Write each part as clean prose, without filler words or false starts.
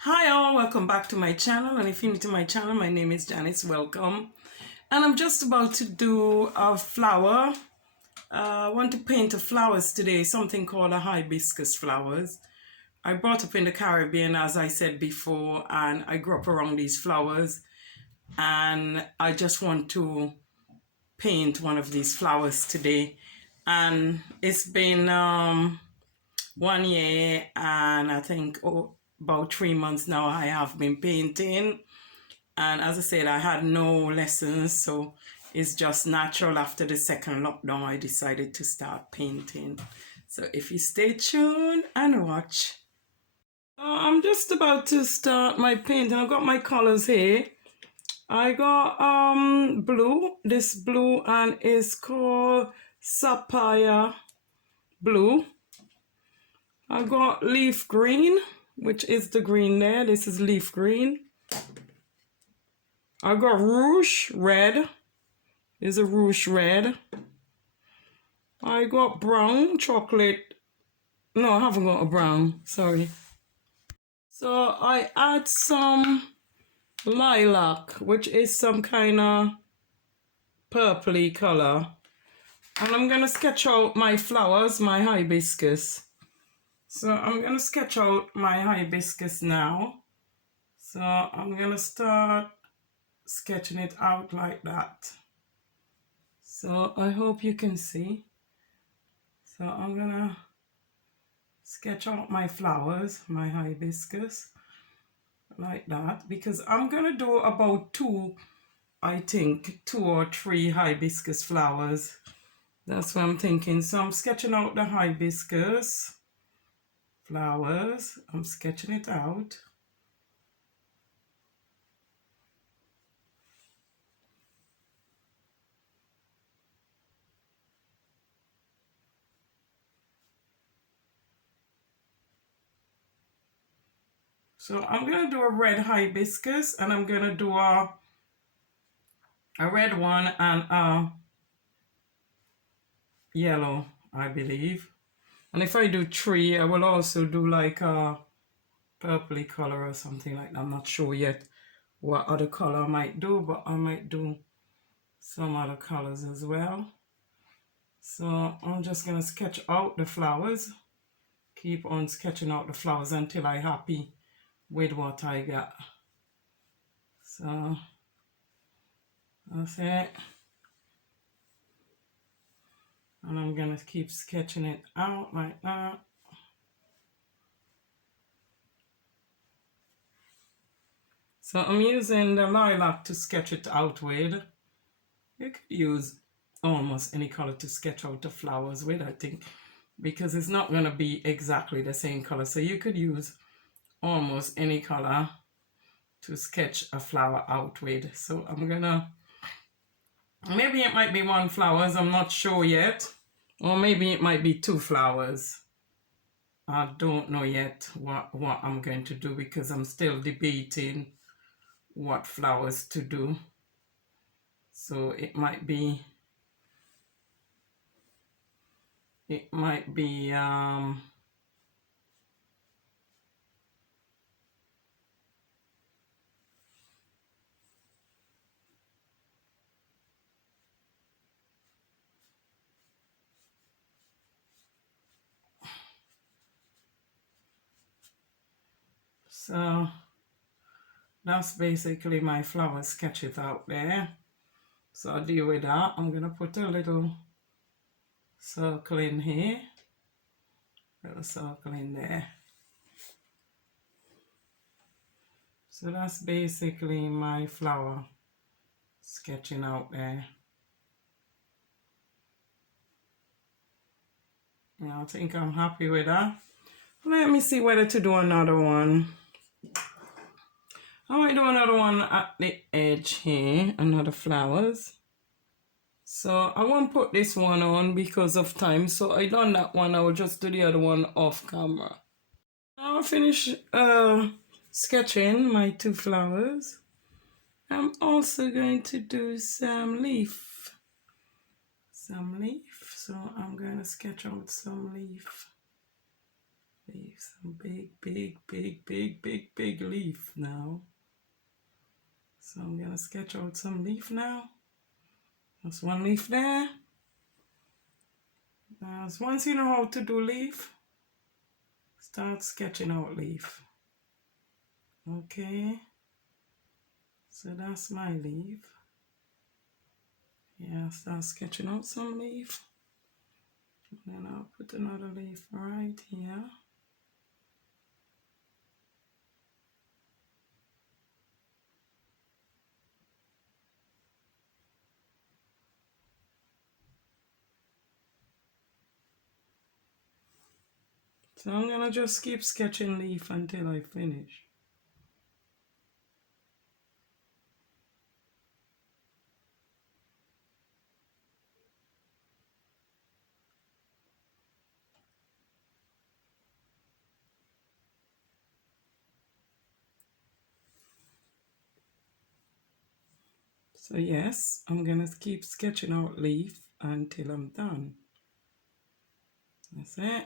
Hi all, welcome back to my channel, and if you're new to my channel, my name is Janice. Welcome. And I'm just about to do a flower. I want to paint the flowers today, something called a hibiscus flowers. I brought up in the Caribbean, as I said before, and I grew up around these flowers, and I just want to paint one of these flowers today. And it's been 1 year and I think about 3 months now I have been painting. And as I said, I had no lessons, so it's just natural. After the second lockdown, I decided to start painting. So if you stay tuned and watch. I'm just about to start my painting. I've got my colors here. I got blue, this blue, and it's called sapphire blue. I got leaf green, which is the green there. This is leaf green. I got rouge red. There's a rouge red. I got brown chocolate. No, I haven't got a brown. Sorry. So I add some lilac, which is some kind of purpley color. And I'm going to sketch out my flowers, my hibiscus. So I'm going to sketch out my hibiscus now. So I'm going to start sketching it out like that. So I hope you can see. So I'm going to sketch out my flowers, my hibiscus, like that, because I'm going to do about I think two or three hibiscus flowers. That's what I'm thinking. So I'm sketching out the hibiscus flowers. I'm sketching it out. So I'm going to do a red hibiscus, and I'm going to do a red one and a yellow, I believe. And if I do three, I will also do like a purpley color or something like that. I'm not sure yet what other color I might do, but I might do some other colors as well. So I'm just going to sketch out the flowers. Keep on sketching out the flowers until I'm happy with what I got. So that's it. And I'm going to keep sketching it out like that. So I'm using the lilac to sketch it out with. You could use almost any color to sketch out the flowers with, I think, because it's not going to be exactly the same color. So you could use almost any color to sketch a flower out with. So I'm gonna, maybe it might be one flowers, I'm not sure yet, or maybe it might be two flowers. I don't know yet what I'm going to do, because I'm still debating what flowers to do. So it might be so that's basically my flower sketches out there. So I'll deal with that. I'm gonna put a little circle in here, little circle in there. So that's basically my flower sketching out there. And I think I'm happy with that. Let me see whether to do another one. I might do another one at the edge here, another flowers. So I won't put this one on because of time. So I done that one. I will just do the other one off camera. I'll finish sketching my two flowers. I'm also going to do some leaf. So I'm going to sketch out some leaf. leaves. Some big leaf now. So I'm gonna sketch out some leaf now. There's one leaf there. Once you know how to do leaf, start sketching out leaf. Okay. So that's my leaf. Yeah, start sketching out some leaf. And then I'll put another leaf right here. So I'm gonna just keep sketching leaf until I finish. So yes, I'm gonna keep sketching out leaf until I'm done. That's it.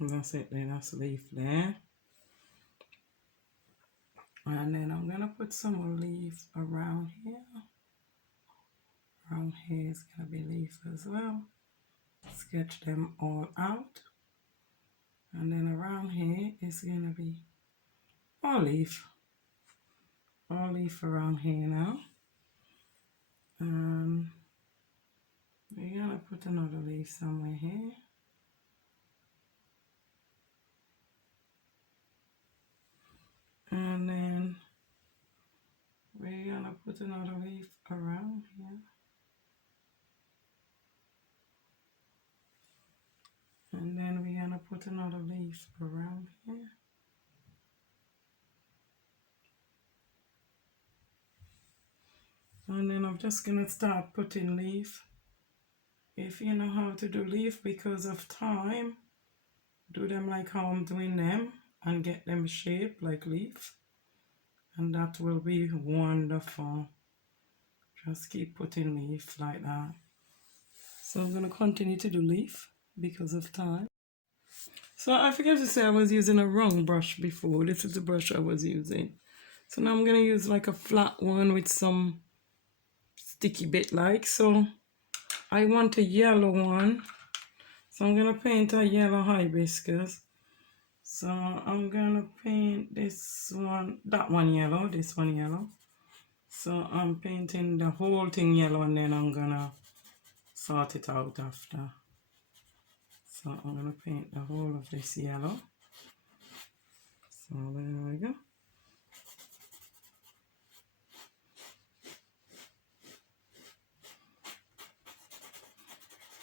And that's it then, that's leaf there. And then I'm gonna put some more leaf around here. Around here is gonna be leaf as well. Sketch them all out. And then around here is gonna be all leaf. All leaf around here now. And we're gonna put another leaf somewhere here. And then we're gonna put another leaf around here. And then we're gonna put another leaf around here. And then I'm just gonna start putting leaf. If you know how to do leaf because of time, do them like how I'm doing them and get them shaped like leaf. And that will be wonderful. Just keep putting leaf like that. So I'm gonna continue to do leaf because of time. So I forgot to say I was using a wrong brush before. This is the brush I was using. So now I'm gonna use like a flat one with some sticky bit like. So I want a yellow one. So I'm gonna paint a yellow hibiscus. So I'm gonna paint this one, that one yellow, this one yellow. So I'm painting the whole thing yellow and then I'm gonna sort it out after. So I'm gonna paint the whole of this yellow. So there we go.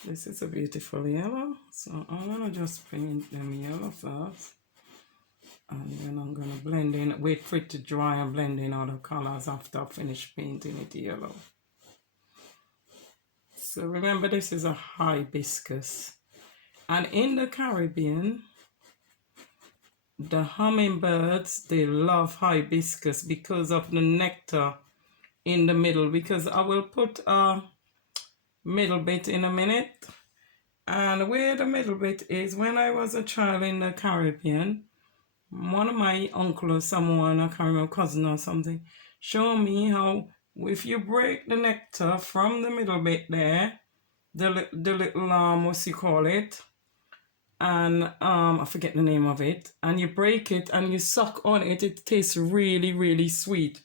This is a beautiful yellow. So I'm gonna just paint them yellow first. And then I'm gonna blend in, wait for it to dry and blend in all the colors after I finish painting it yellow. So remember, this is a hibiscus. And in the Caribbean, the hummingbirds, they love hibiscus because of the nectar in the middle. Because I will put a middle bit in a minute. And where the middle bit is, when I was a child in the Caribbean, one of my uncle or someone, I can't remember, cousin or something, showed me how if you break the nectar from the middle bit there, the little what's you call it, and I forget the name of it, and you break it and you suck on it, it tastes really, really sweet,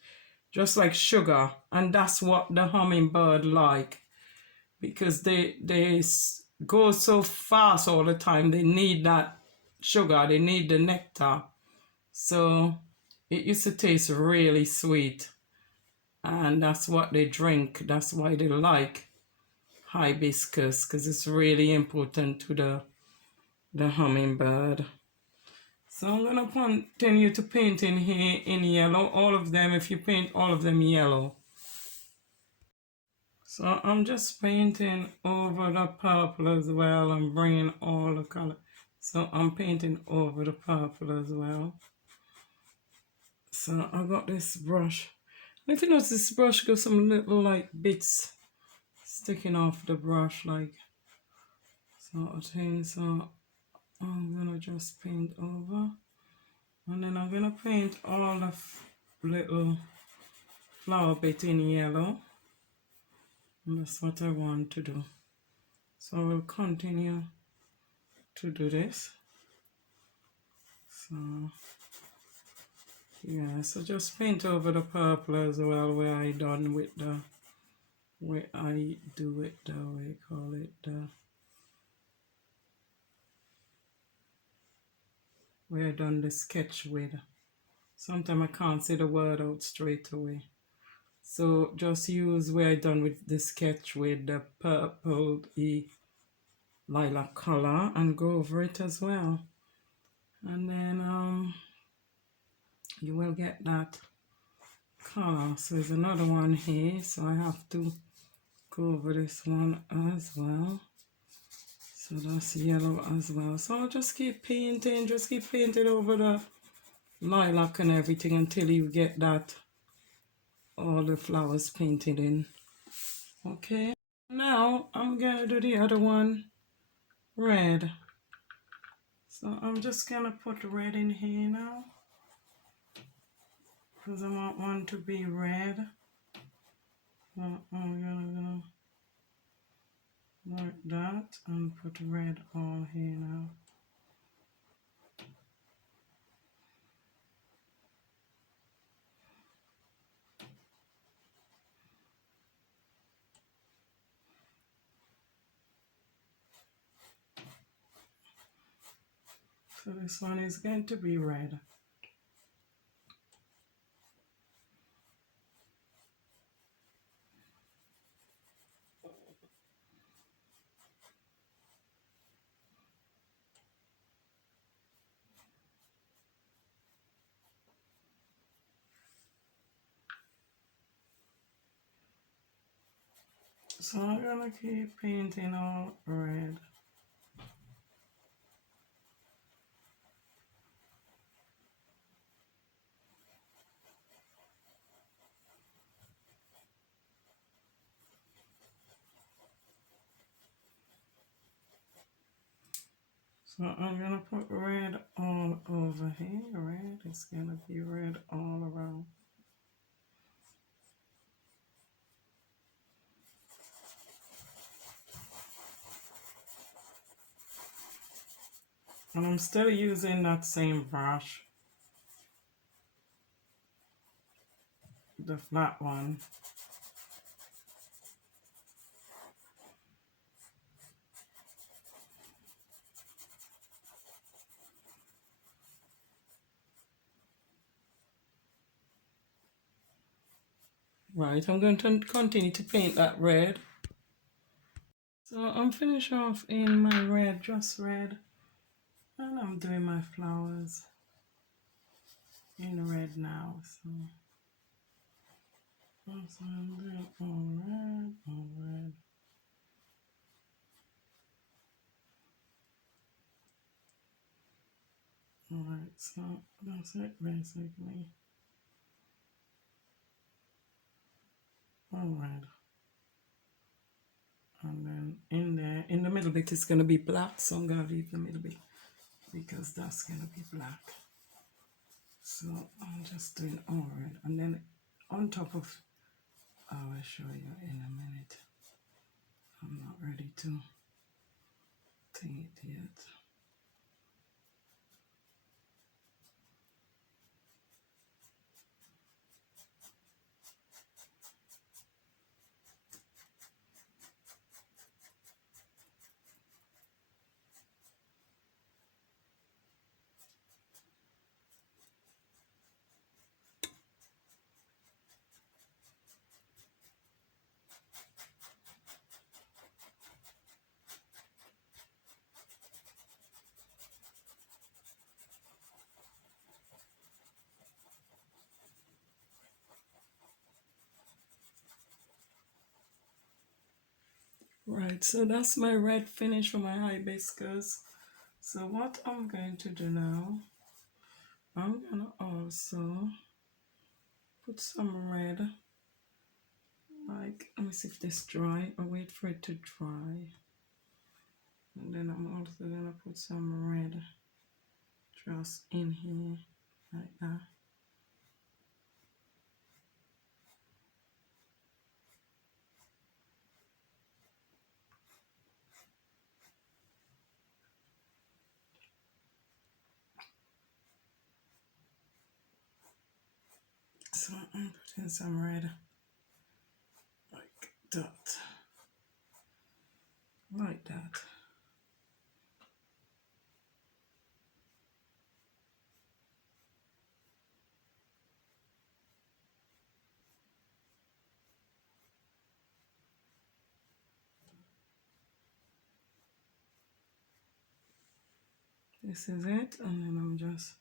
just like sugar. And that's what the hummingbird like, because they go so fast all the time. They need that sugar, they need the nectar. So it used to taste really sweet, and that's what they drink. That's why they like hibiscus, because it's really important to the hummingbird. So I'm gonna continue to paint in here in yellow, all of them. If you paint all of them yellow. So I'm just painting over the purple as well. I'm bringing all the color. So I'm painting over the purple as well. So I got this brush. If you notice, this brush got some little like bits sticking off the brush, like sort of thing. So I'm gonna just paint over, and then I'm gonna paint all the little flower bit in yellow. And that's what I want to do. So we'll continue to do this. So yeah, so just paint over the purple as well, where I done with the, where I do it, the way call it, the, where I done the sketch with. Sometimes I can't say the word out straight away. So just use where I done with the sketch with the purple lilac color and go over it as well. And then you will get that color. So there's another one here, so I have to go over this one as well. So that's yellow as well. So I'll just keep painting over the lilac and everything until you get that, all the flowers painted in. Okay, now I'm gonna do the other one, red. So I'm just gonna put red in here now, because I want one to be red. So I'm gonna like that and put red all here now. So this one is going to be red. So I'm gonna keep painting all red. So I'm gonna put red all over here. Red, it's gonna be red all around. And I'm still using that same brush, the flat one. Right, I'm going to continue to paint that red. So I'm finished off in my red, just red. And I'm doing my flowers in red now. So I'm doing all red, all red. Alright, so that's it basically. All red. And then in there, in the middle bit, it's going to be black. So I'm going to leave the middle bit because that's going to be black. So I'm just doing all red. And then on top of, I will show you in a minute. I'm not ready to paint it yet. Right, so that's my red finish for my hibiscus. So what I'm going to do now, I'm gonna also put some red. Like, let me see if this dry. I'll wait for it to dry. And then I'm also gonna put some red just in here, like that. So I'm putting some red like that. Like that. This is it, and then I'm just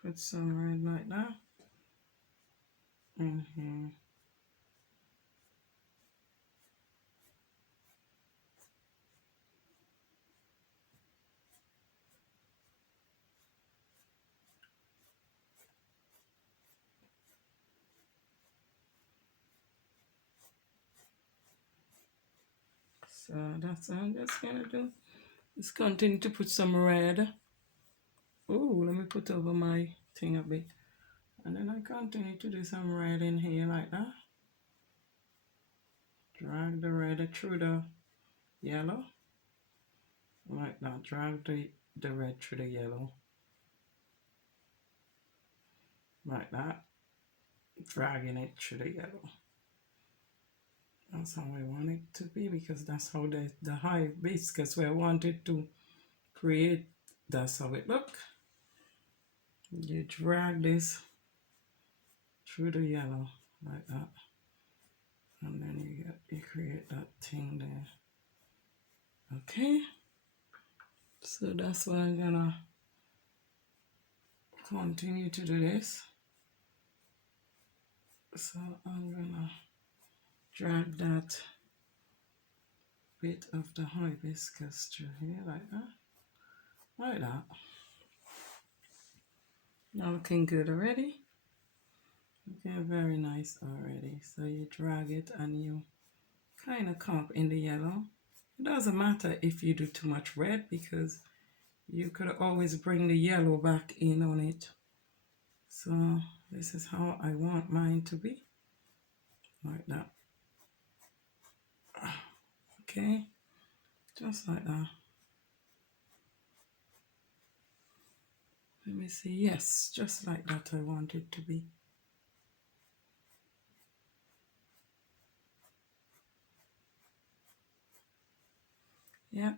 put some red like that in here. So that's what I'm just gonna do. Just continue to put some red. Oh, let me put over my thing a bit. And then I continue to do some red in here like that. Drag the red through the yellow. Like that. Drag the red through the yellow. Like that. Dragging it through the yellow. That's how I want it to be, because that's how the hibiscus we wanted to create. That's how it look. You drag this through the yellow like that, and then you create that thing there. Okay, so that's why I'm gonna continue to do this. So I'm gonna drag that bit of the hibiscus through here like that, like that. Now looking good already. Okay, very nice already. So you drag it and you kind of come up in the yellow. It doesn't matter if you do too much red, because you could always bring the yellow back in on it. So this is how I want mine to be, like that. Okay, just like that. Let me see. Yes, just like that I want it to be. Yeah.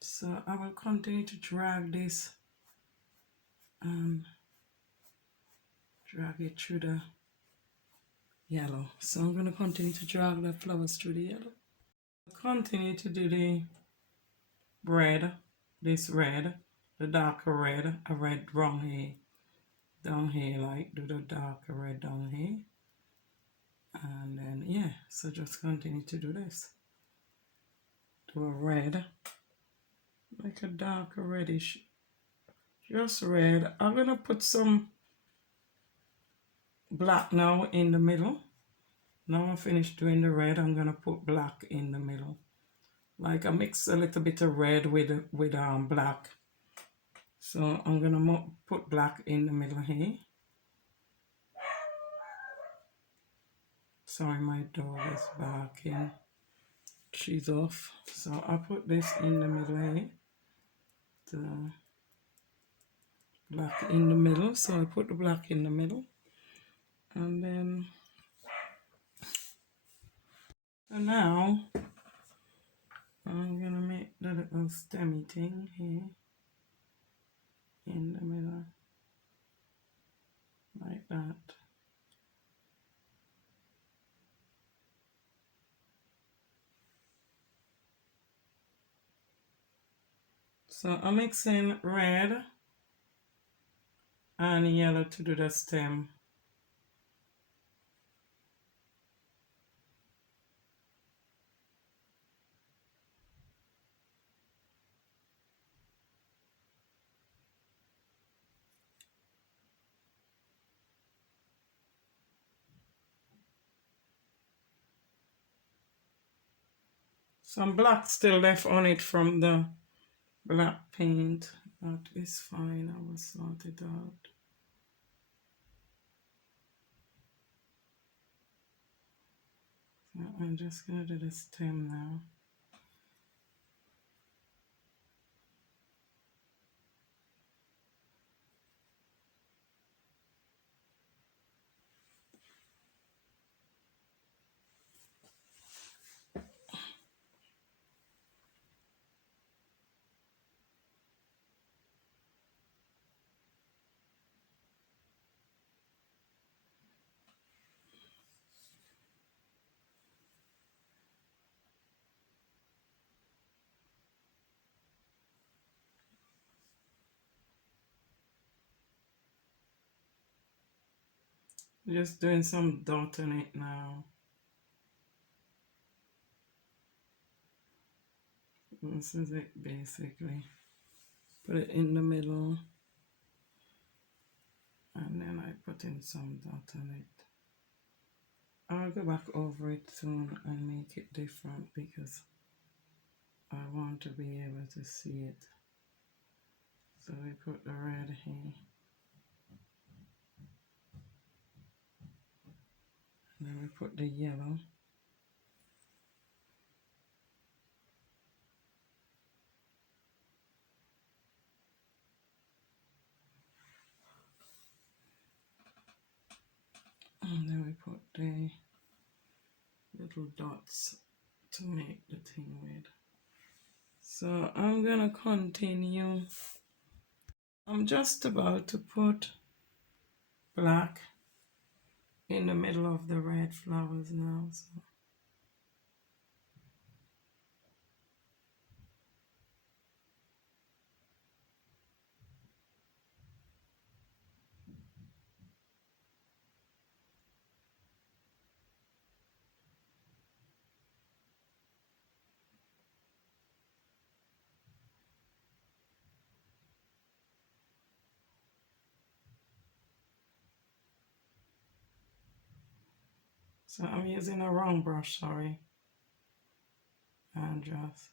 So I will continue to drag this and drag it through the yellow. So I'm going to continue to drag the flowers through the yellow. Continue to do the red, this red, the darker red, a red down here, like do the darker red down here. And then, yeah, so just continue to do this. Do a red, like a darker reddish, just red. I'm gonna put some black now in the middle. Now I'm finished doing the red, I'm gonna put black in the middle. Like I mix a little bit of red with black. So I'm gonna put black in the middle here. Sorry, my dog is barking. She's off. So I'll put this in the middle here. The black in the middle. So I put the black in the middle. And then, and now I'm gonna make the little stemmy thing here in the middle, like that. So I'm mixing red and yellow to do the stem. Some black still left on it from the black paint. That is fine. I will sort it out. So I'm just going to do the stem now. Just doing some dot on it now. This is it basically. Put it in the middle. And then I put in some dot on it. I'll go back over it soon and make it different because I want to be able to see it. So we put the red here. And then we put the yellow. And then we put the little dots to make the thing with. So I'm gonna continue. I'm just about to put black in the middle of the red flowers now. So I'm using a round brush, sorry, and just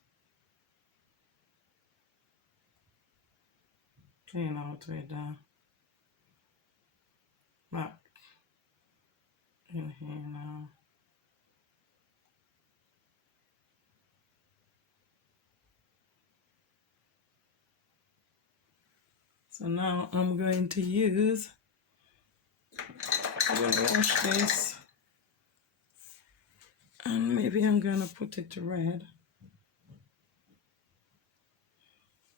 clean out with the black in here now. So now I'm going to wash this, and maybe I'm gonna put it to red.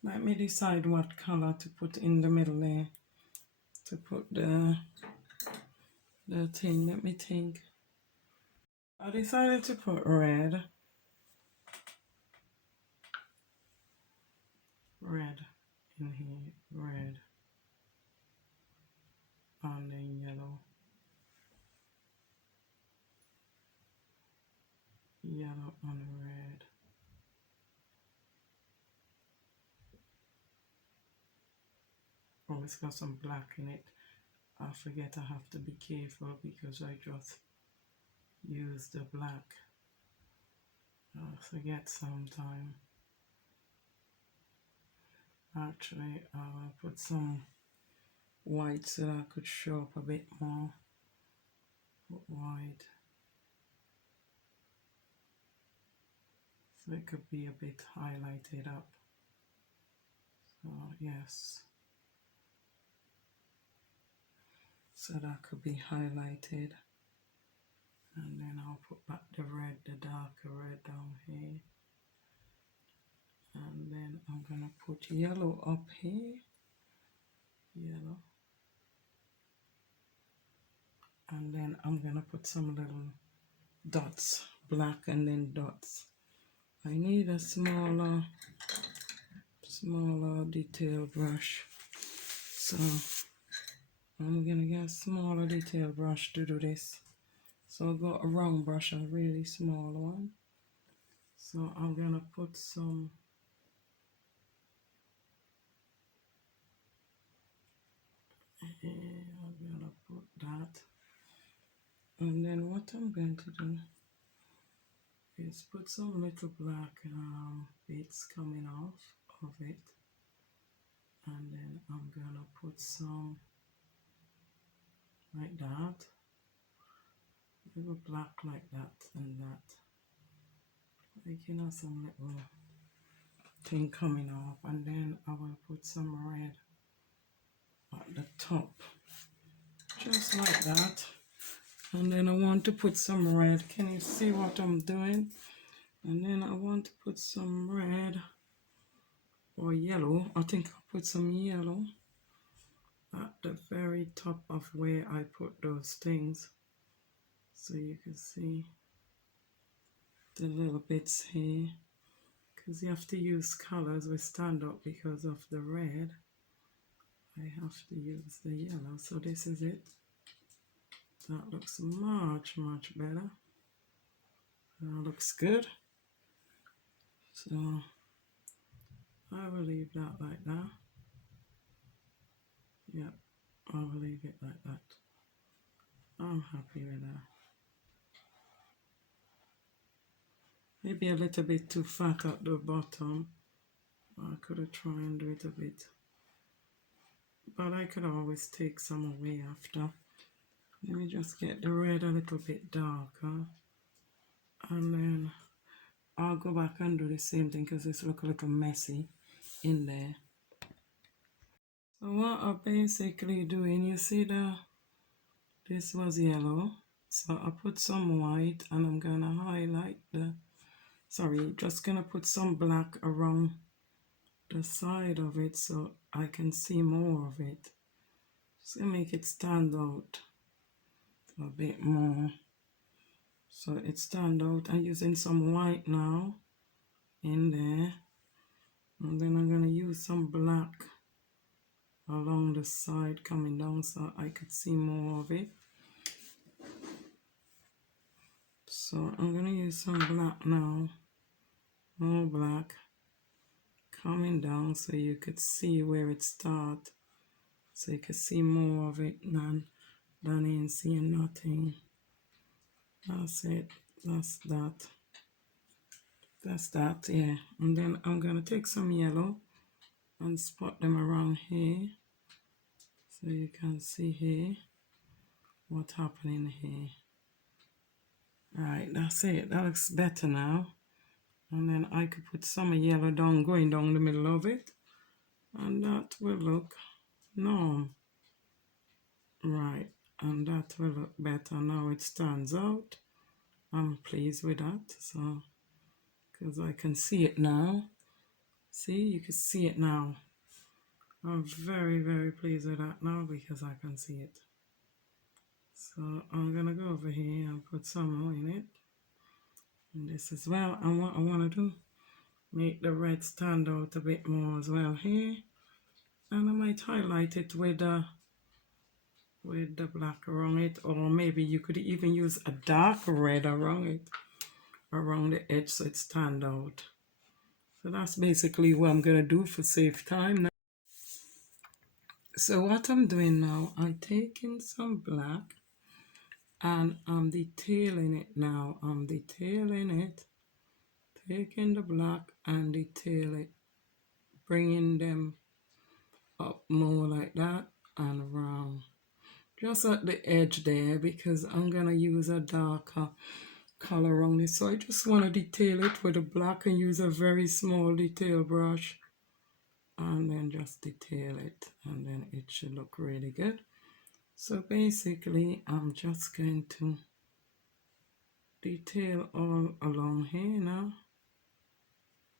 Let me decide what color to put in the middle there, to put the thing. Let me think. I decided to put red in here, red, and then yellow, yellow and red. Oh, it's got some black in it. I forget, I have to be careful because I just use the black. I forget sometime. Actually, I'll put some white so that I could show up a bit more. Put white. So it could be a bit highlighted up. So yes. So that could be highlighted. And then I'll put back the red, the darker red down here. And then I'm gonna put yellow up here. Yellow. And then I'm gonna put some little dots, black and then dots. I need a smaller detail brush. So I'm gonna get a smaller detail brush to do this. So I got a round brush, a really small one. So I'm gonna put some here. I'm gonna put that. And then what I'm going to do just put some little black bits coming off of it, and then I'm gonna put some like that, little black like that and that, like some little thing coming off, and then I will put some red at the top, just like that. And then I want to put some red. Can you see what I'm doing? And then I want to put some red or yellow. I think I'll put some yellow at the very top of where I put those things, so you can see the little bits here, because you have to use colors which stand up. Because of the red, I have to use the yellow. So this is it. That looks much better. That looks good. So I will leave that like that. Yep, I will leave it like that. I'm happy with that. Maybe a little bit too fat at the bottom. I could have tried and do it a bit, but I could always take some away after. Let me just get the red a little bit darker, and then I'll go back and do the same thing because this looks a little messy in there. So what I'm basically doing, you see this was yellow, so I put some white, and I'm gonna highlight just gonna put some black around the side of it so I can see more of it. Just gonna make it stand out a bit more, so it stand out. I'm using some white now in there, and then I'm gonna use some black along the side coming down so I could see more of it. So I'm gonna use some black now, more black coming down so you could see where it starts, so you could see more of it than in seeing nothing. That's it. That's that, yeah. And then I'm gonna take some yellow and spot them around here so you can see here what's happening here. Alright, that's it. That looks better now. And then I could put some yellow going down the middle of it, and that will look normal. Right, and that will look better. Now it stands out. I'm pleased with that, so because I can see it now. See, you can see it now. I'm very pleased with that now because I can see it. So I'm gonna go over here and put some more in it, and this as well. And what I want to do, make the red stand out a bit more as well here, and I might highlight it with the black around it, or maybe you could even use a dark red around it, around the edge, so it stand out. So that's basically what I'm gonna do for save time now. So what I'm doing now, I'm taking some black and I'm detailing it now. I'm detailing it, taking the black and detail it, bringing them up more like that and around. Just at the edge there, because I'm gonna use a darker color on it. So I just want to detail it with the black and use a very small detail brush, and then just detail it, and then it should look really good. So basically I'm just going to detail all along here now.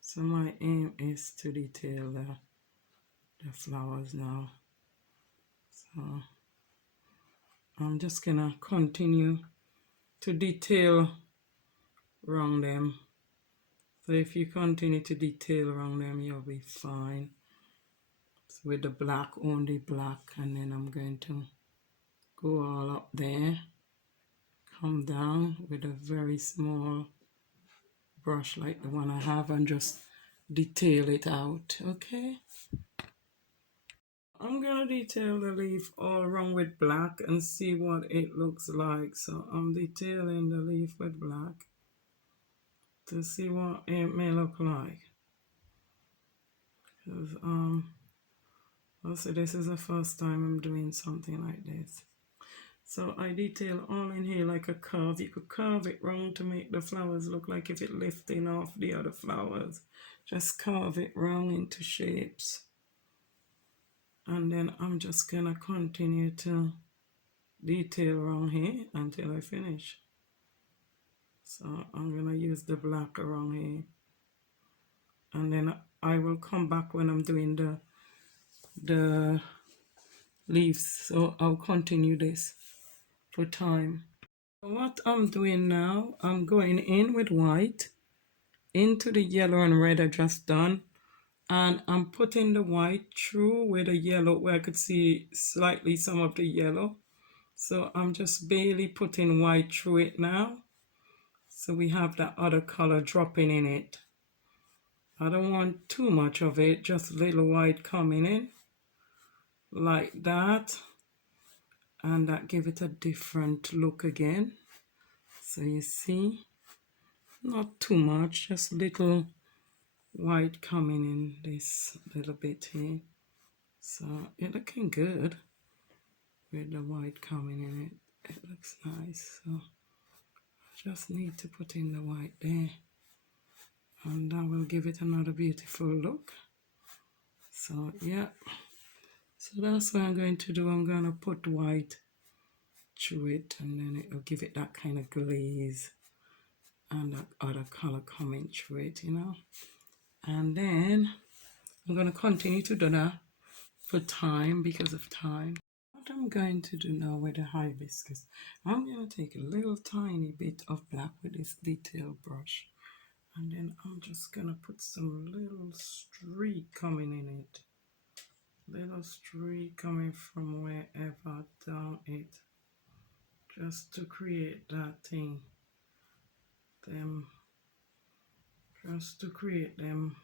So my aim is to detail the flowers now. So I'm just gonna continue to detail around them. So if you continue to detail around them, you'll be fine. So with the black, only black, and then I'm going to go all up there, come down with a very small brush like the one I have, and just detail it out. Okay, I'm gonna detail the leaf all around with black and see what it looks like. So I'm detailing the leaf with black, to see what it may look like. Because also this is the first time I'm doing something like this. So I detail all in here like a curve. You could curve it round to make the flowers look like if it lifting off the other flowers. Just curve it round into shapes. And then I'm just gonna continue to detail around here until I finish. So I'm gonna use the black around here. And then I will come back when I'm doing the leaves. So I'll continue this for time. What I'm doing now, I'm going in with white into the yellow and red I just done, and I'm putting the white through where the yellow, where I could see slightly some of the yellow. So I'm just barely putting white through it now, so we have that other color dropping in it. I don't want too much of it, just a little white coming in like that, and that give it a different look again. So you see, not too much, just little white coming in this little bit here. So it's looking good with the white coming in it. It looks nice. So I just need to put in the white there, and that will give it another beautiful look. So yeah, so that's what I'm going to do. I'm going to put white through it, and then it will give it that kind of glaze and that other color coming through it, you know. And then I'm going to continue to do that for time, because of time. What I'm going to do now with the hibiscus, I'm going to take a little tiny bit of black with this detail brush, and then I'm just going to put some little streak coming in it. Little streak coming from wherever down it, just to create that thing. Just to create them,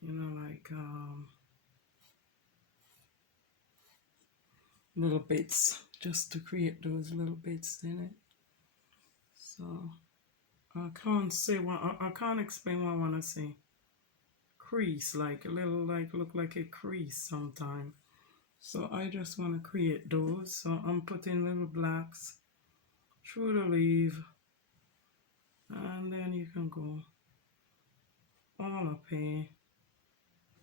you know, like little bits, just to create those little bits in it. So I can't say what I can't explain what I want to say. Crease, like a little, like look like a crease sometime. So I just want to create those. So I'm putting little blacks through the leaf, and then you can go all up here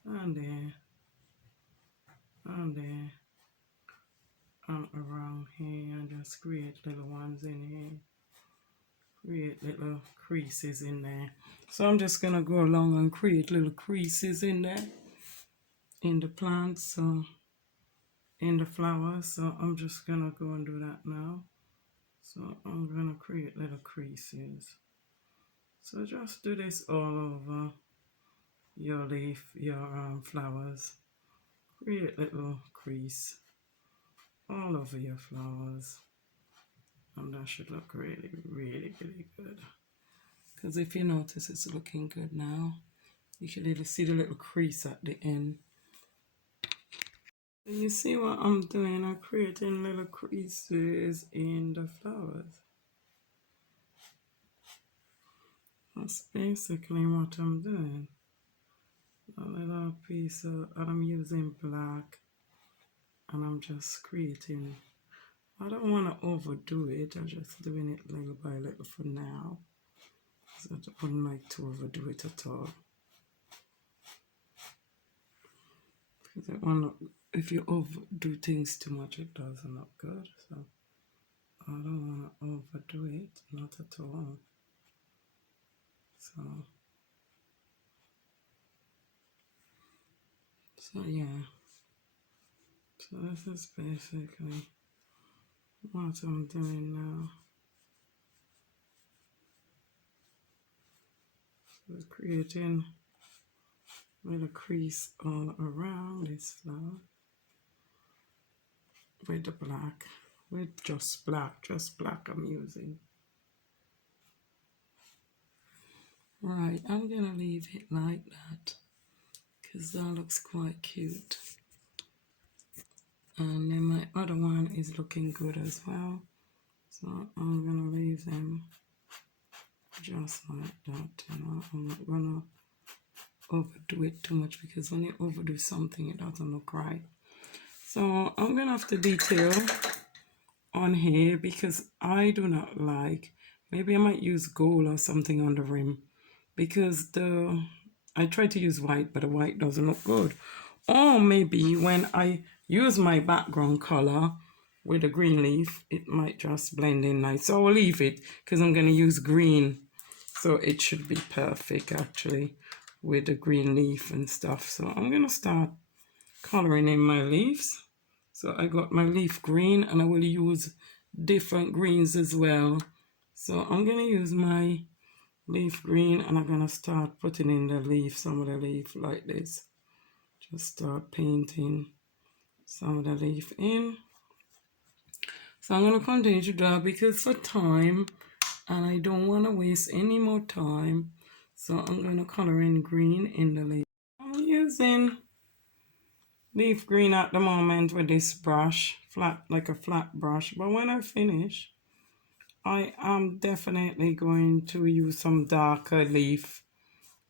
and there and there and around here, and just create little ones in here. Create little creases in there. So I'm just gonna go along and create little creases in there, in the plants, so in the flowers. So I'm just gonna go and do that now. So I'm gonna create little creases. So just do this all over your leaf, your flowers. Create little crease all over your flowers, and that should look really, really, really good. Because if you notice, it's looking good now. You can really see the little crease at the end. And you see what I'm doing? I'm creating little creases in the flowers. That's basically what I'm doing. A little piece of, and I'm using black, and I'm just creating. I don't want to overdo it. I'm just doing it little by little for now. So I wouldn't like to overdo it at all. Because if you overdo things too much, it doesn't look good. So I don't want to overdo it, not at all. So yeah. So this is basically what I'm doing now. So creating little crease all around this flower with the black, with just black I'm using. Right, I'm gonna leave it like that because that looks quite cute. And then my other one is looking good as well. So I'm gonna leave them Just like that, you know. I'm not gonna overdo it too much because when you overdo something, it doesn't look right. So I'm gonna have to detail on here because I do not like, maybe I might use gold or something on the rim because I try to use white, but the white doesn't look good. Or maybe when I use my background color with a green leaf, it might just blend in nice. So I'll leave it because I'm going to use green. So it should be perfect actually with the green leaf and stuff. So I'm going to start coloring in my leaves. So I got my leaf green and I will use different greens as well. So I'm going to use my leaf green and I'm going to start putting in the leaf, some of the leaf like this. Just start painting some of the leaf in. So I'm going to continue to draw because for time and I don't want to waste any more time. So I'm going to color in green in the leaf. I'm using leaf green at the moment with this brush, flat, like a flat brush. But when I finish, I am definitely going to use some darker leaf.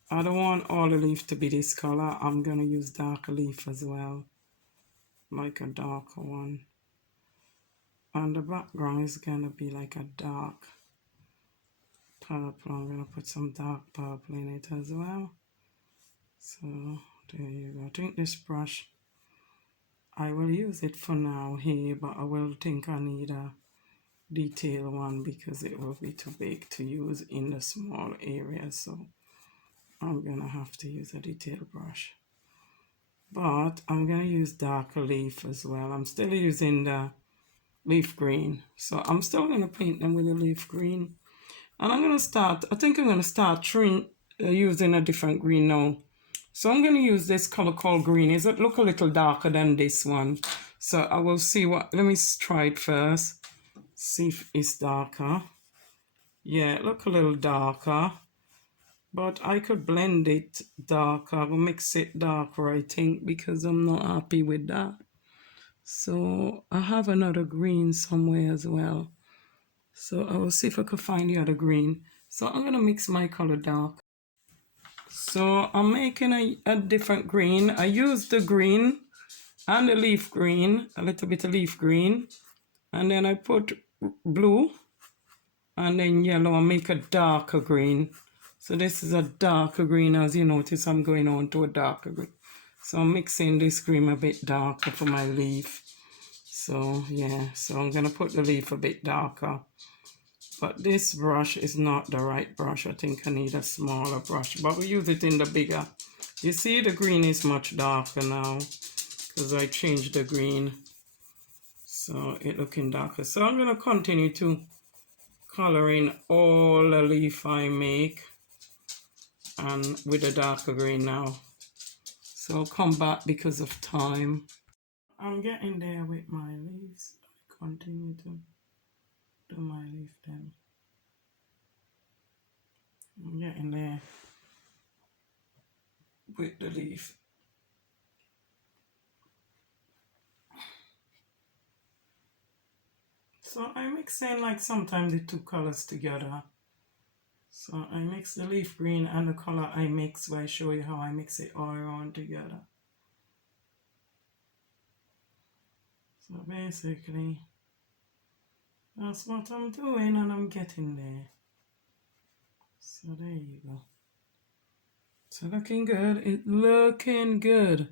I don't want all the leaf to be this color. I'm going to use darker leaf as well, like a darker one. And the background is going to be like a dark purple. I'm going to put some dark purple in it as well. So there you go. I think this brush, I will use it for now here, but I will think I need a detail one because it will be too big to use in the small area. So I'm going to have to use a detail brush. But I'm going to use darker leaf as well. I'm still using the leaf green. So I'm still going to paint them with the leaf green. And I'm going to start, I think I'm going to start using a different green now. So I'm going to use this color called green. It look a little darker than this one. So I will see what, let me try it first. See if it's darker. Yeah, it look a little darker. But I could blend it darker. I will mix it darker, I think, because I'm not happy with that. So I have another green somewhere as well. So I will see if I can find the other green. So I'm going to mix my color dark. So I'm making a different green. I use the green and the leaf green, a little bit of leaf green. And then I put blue and then yellow and make a darker green. So this is a darker green. As you notice, I'm going on to a darker green. So I'm mixing this green a bit darker for my leaf. So yeah, so I'm going to put the leaf a bit darker. But this brush is not the right brush. I think I need a smaller brush. But we use it in the bigger. You see the green is much darker now because I changed the green. So it's looking darker. So I'm going to continue to color in all the leaf I make and with a darker green now. So I'll come back because of time. I'm getting there with my leaves. I continue to do my leaf then. I'm getting there with the leaf. So I mix in like sometimes the two colors together. So I mix the leaf green and the color I mix where I show you how I mix it all around together. So basically that's what I'm doing and I'm getting there. So there you go. So looking good. It's looking good.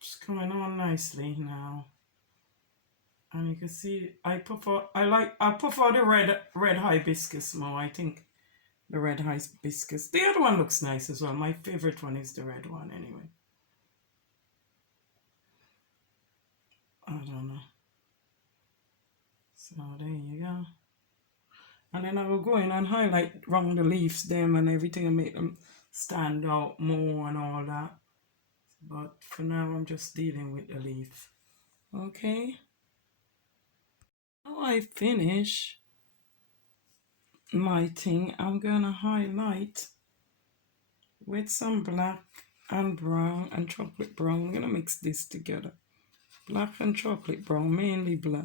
It's coming on nicely now. And you can see I prefer the red hibiscus more. I think the red hibiscus. The other one looks nice as well. My favorite one is the red one anyway. I don't know. So there you go. And then I will go in and highlight around the leaves them and everything and make them stand out more and all that. But for now I'm just dealing with the leaf. Okay. Now I finish my thing, I'm gonna highlight with some black and brown and chocolate brown. I'm gonna mix this together. Black and chocolate brown, mainly black.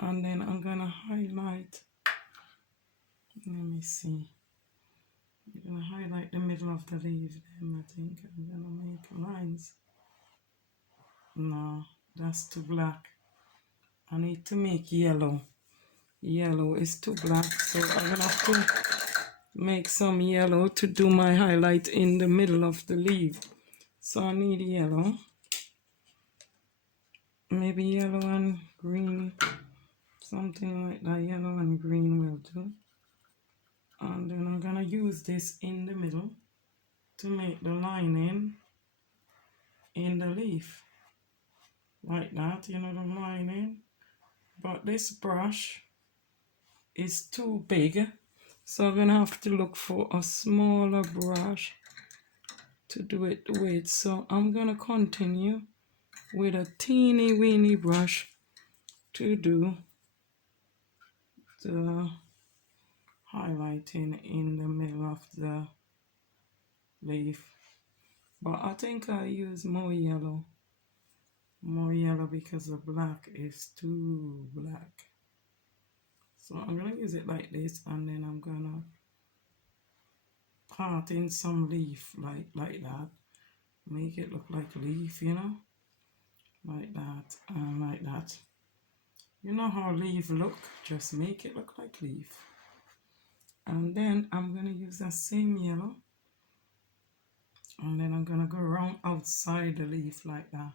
And then I'm gonna highlight Let me see. I'm gonna highlight the middle of the leaf. Then I think I'm gonna make lines. No, that's too black. I need to make yellow. Yellow is too black, so I'm gonna have to make some yellow to do my highlight in the middle of the leaf. So I need yellow. Maybe yellow and green, something like that. Yellow and green will do. And then I'm gonna use this in the middle to make the lining in the leaf. Like that, you know, the lining. But this brush is too big, so I'm gonna have to look for a smaller brush to do it with. So I'm gonna continue with a teeny weeny brush to do the highlighting in the middle of the leaf. But I think I use more yellow because the black is too black. So I'm gonna use it like this, and then I'm gonna part in some leaf like that. Make it look like leaf, you know, like that and like that. You know how leaf look, just make it look like leaf. And then I'm gonna use that same yellow, and then I'm gonna go around outside the leaf like that.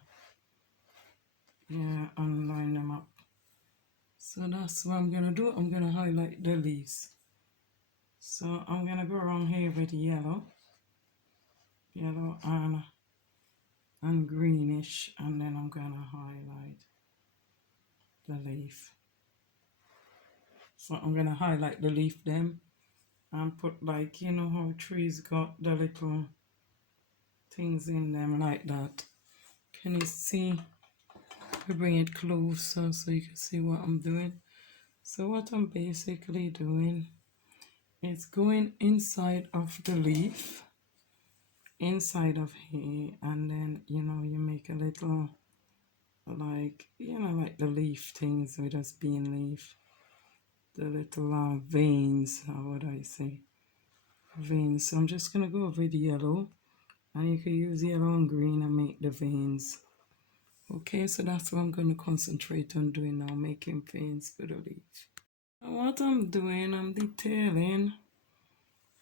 Yeah, and line them up. So that's what I'm gonna do. I'm gonna highlight the leaves. So I'm gonna go around here with yellow and greenish, and then I'm gonna highlight the leaf. So I'm gonna highlight the leaf then and put, like, you know how trees got the little things in them like that. Can you see? I bring it closer so you can see what I'm doing. So what I'm basically doing is going inside of the leaf, inside of here, and then, you know, you make a little, like, you know, like the leaf things with us being leaf, the little veins, how would I say, veins. So I'm just gonna go with yellow, and you can use yellow and green and make the veins. Okay, so that's what I'm going to concentrate on doing now, making veins for the leaf. And what I'm doing, I'm detailing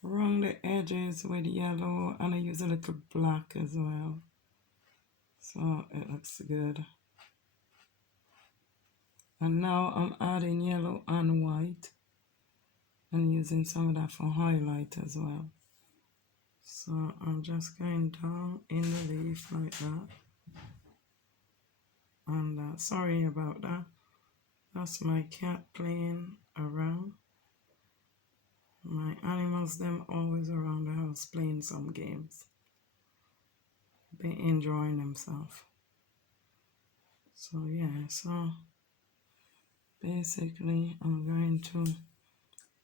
around the edges with yellow, and I use a little black as well, so it looks good. And now I'm adding yellow and white and using some of that for highlight as well. So I'm just going down in the leaf like that. And sorry about that. That's my cat playing around. My animals, them always around the house playing some games. They enjoying themselves. So yeah, so basically I'm going to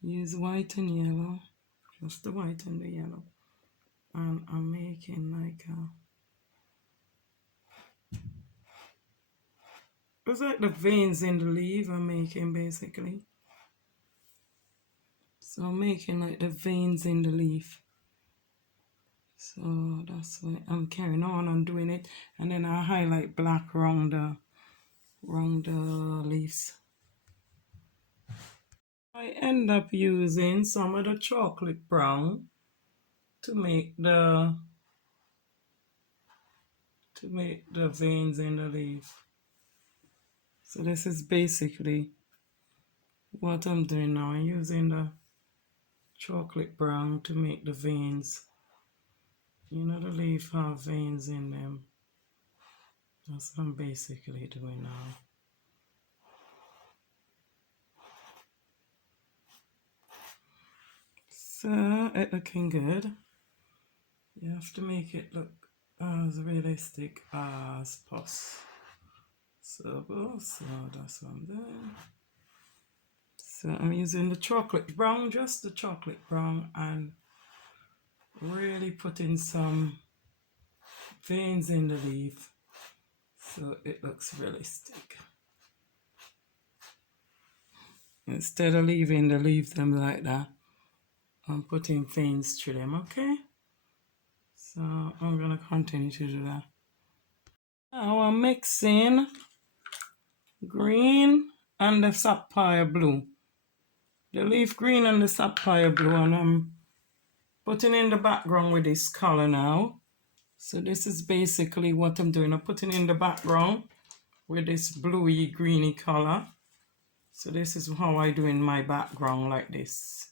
use white and yellow, just the white and the yellow. And I'm making like it's like the veins in the leaf I'm making basically. So I'm making like the veins in the leaf. So that's why I'm carrying on and doing it. And then I highlight black around the leaves. I end up using some of the chocolate brown to make the veins in the leaf. So this is basically what I'm doing now. I'm using the chocolate brown to make the veins. You know, the leaf have veins in them. That's what I'm basically doing now. So it's looking good. You have to make it look as realistic as possible. So that's what I'm doing. So I'm using the chocolate brown, just the chocolate brown, and really putting some veins in the leaf so it looks realistic. Instead of leaving the leaf them like that, I'm putting veins through them, okay? So I'm gonna continue to do that. Now I'm mixing green and the sapphire blue. The leaf green and the sapphire blue, and I'm putting in the background with this color now. So this is basically what I'm doing. I'm putting in the background with this bluey greeny color. So this is how I do in my background, like this.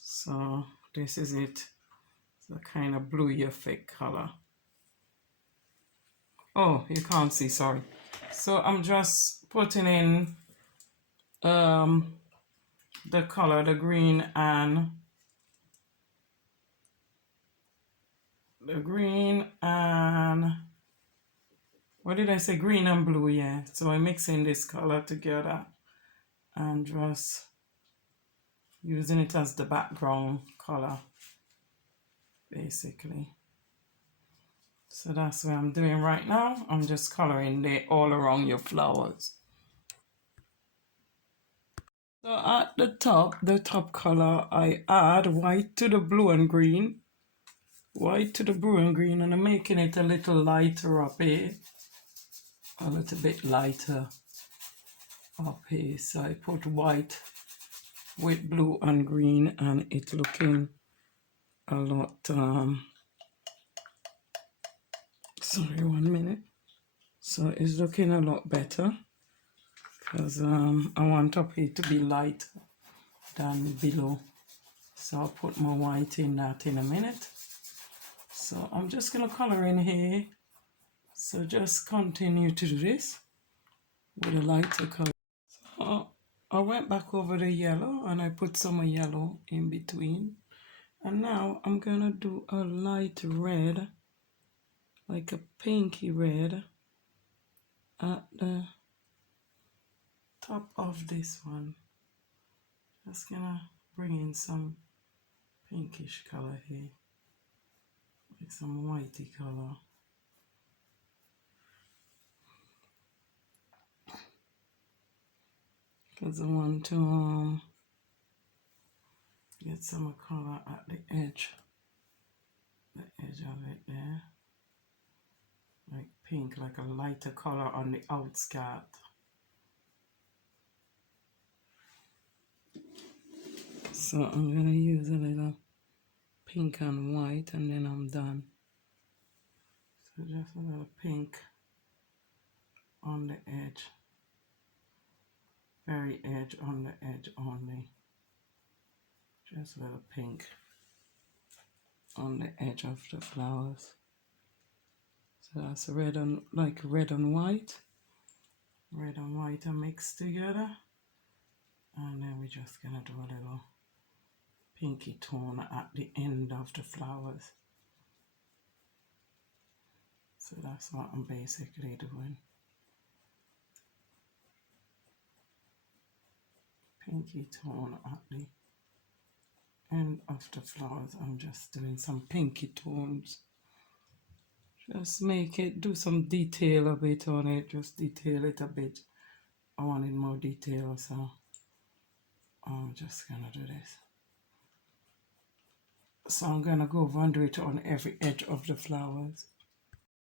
So this is it. It's a kind of bluey effect color. Oh, you can't see, sorry. So I'm just putting in the color, the green and what did I say? Green and blue, yeah. So I'm mixing this color together and just using it as the background color, basically. So that's what I'm doing right now. I'm just coloring all around your flowers. So at the top color, I add white to the blue and green. White to the blue and green, and I'm making it a little lighter up here. A little bit lighter up here. So I put white with blue and green, and it's looking a lot, sorry, 1 minute. So it's looking a lot better because I want up here to be light than below. So I'll put my white in that in a minute. So I'm just gonna color in here. So just continue to do this with a lighter color. So I went back over the yellow and I put some yellow in between. And now I'm gonna do a light red, like a pinky red, at the top of this one. Just gonna bring in some pinkish color here, like some whitey color. Because I want to get some color at the edge of it there. Like pink, like a lighter color on the outskirt. So I'm gonna use a little pink and white and then I'm done. So just a little pink on the edge. Very edge on the edge only. Just a little pink on the edge of the flowers. So that's red and like red and white. Red and white are mixed together. And then we're just gonna do a little pinky tone at the end of the flowers. So that's what I'm basically doing. Pinky tone at the end of the flowers. I'm just doing some pinky tones. Just make it, do some detail a bit on it, just detail it a bit. I wanted more detail, so I'm just gonna do this. So I'm gonna go over and do it on every edge of the flowers.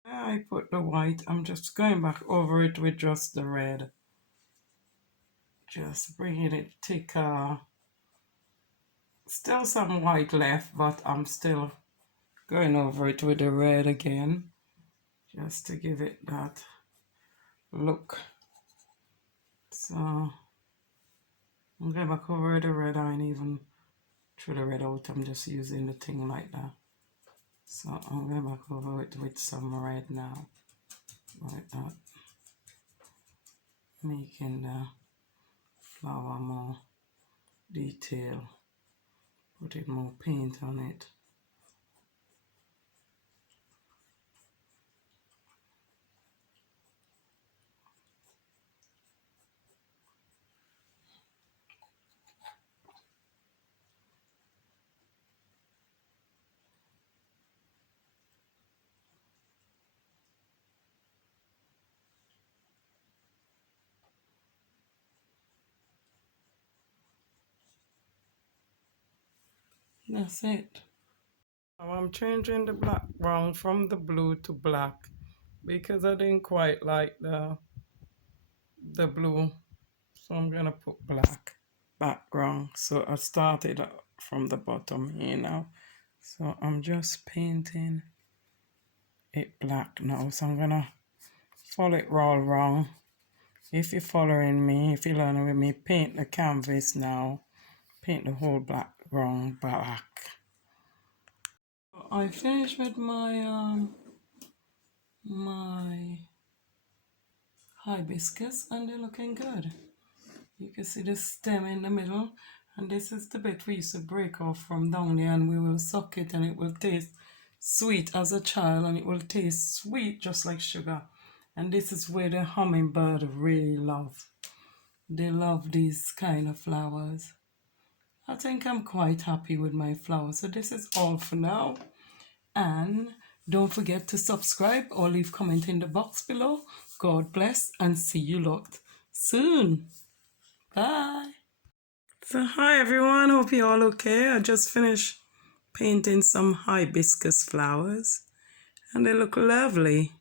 I put the white, I'm just going back over it with just the red. Just bringing it thicker. Still some white left, but I'm still going over it with the red again. Just to give it that look. So I'm going back over the red and even through the red out. I'm just using the thing like that. So I'm going back over it with some red now. Like that. Making the flower more detail. Putting more paint on it. That's it. Now I'm changing the background from the blue to black because I didn't quite like the blue. So I'm gonna put black background. So I started from the bottom here now. So I'm just painting it black now. So I'm gonna follow it all wrong. If you're following me, if you're learning with me, paint the canvas now. Paint the whole background black. I finished with my hibiscus and they're looking good. You can see the stem in the middle, and this is the bit we used to break off from down there, and we will suck it and it will taste sweet as a child, and it will taste sweet just like sugar. And this is where the hummingbird really love. They love these kind of flowers. I think I'm quite happy with my flowers. So this is all for now. And don't forget to subscribe or leave comment in the box below. God bless and see you lot soon. Bye. So hi everyone, hope you're all okay. I just finished painting some hibiscus flowers and they look lovely.